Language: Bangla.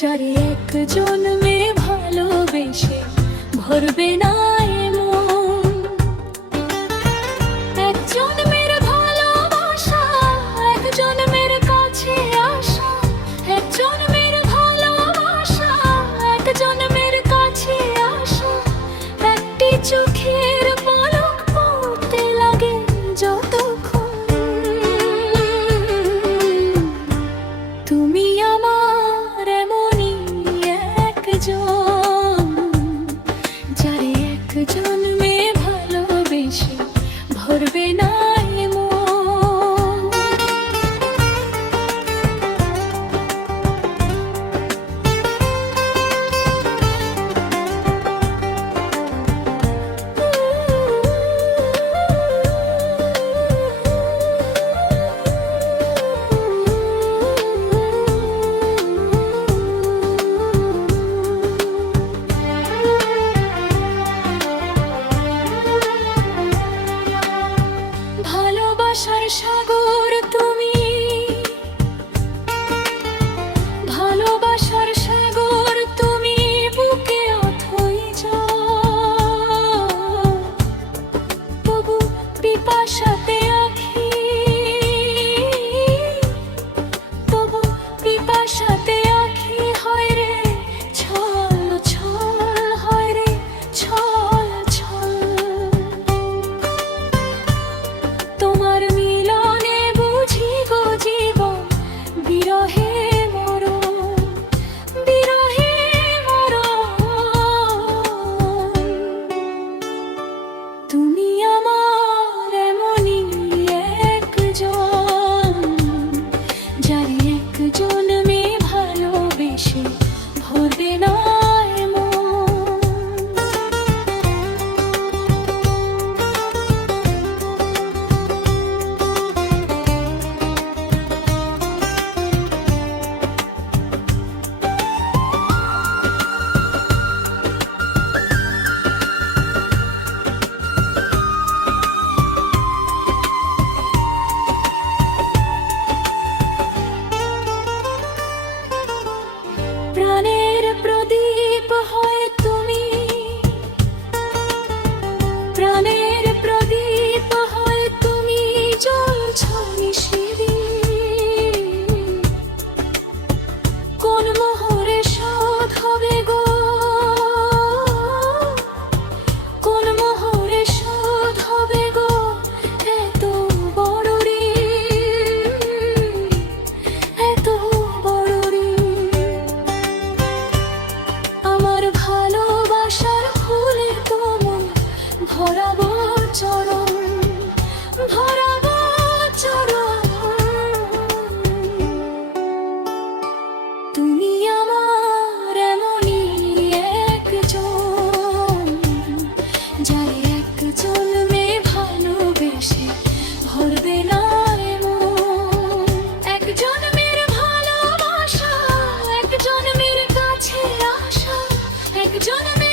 যারে এক জন্মে ভালোবেসে ভরবে না এ মন। এক জন্মের ভালোবাসা, এক জন্মের কাছে আসা, এক জন্মের ভালোবাসা, এক জন্মের কাছে আসা। একটি চোখের পলক পড়তে লাগে যতক্ষণ, তুমি আমার এমনই একজন, যারে এক জন্মে ভালোবেসে ভরবে না এ মন। ভালোবাসার সাগর তুমি, ভালোবাসার সাগর তুমি, বুকে অথই যাও, তবু পিপাসাতে আখি, তবু পিপাসাতে আখি হয় রে ছল ছল, হয় রে ছল ছল। তোমার মিলনে বুঝি গো জীবন, বিরহে মরণ, বিরহে মরণ। তুমি আমার এমনই একজন, যারে এক জন্মে ভালোবেসে ভরবে না এ মন। প্রাণের প্রদীপ হয় তুমি, প্রাণের প্রদীপ হয় তুমি, জ্বলছ নিশিদিন। কোন মোহরে শোধ হবে গো, কোন মোহরে শোধ হবে গো এত বড় ঋণ, এত বড় ঋণ। আমার ভালোবাসার ফুলের কোমল ভরাবো চরণ, ভরাবো চরণ। তুমি আমার এমনই একজন, যারে এক জন্মে ভালোবেসে ভরবে না এ মন। এক জন্মের ভালোবাসা, এক জন্মের কাছে আসা, এক জন্মের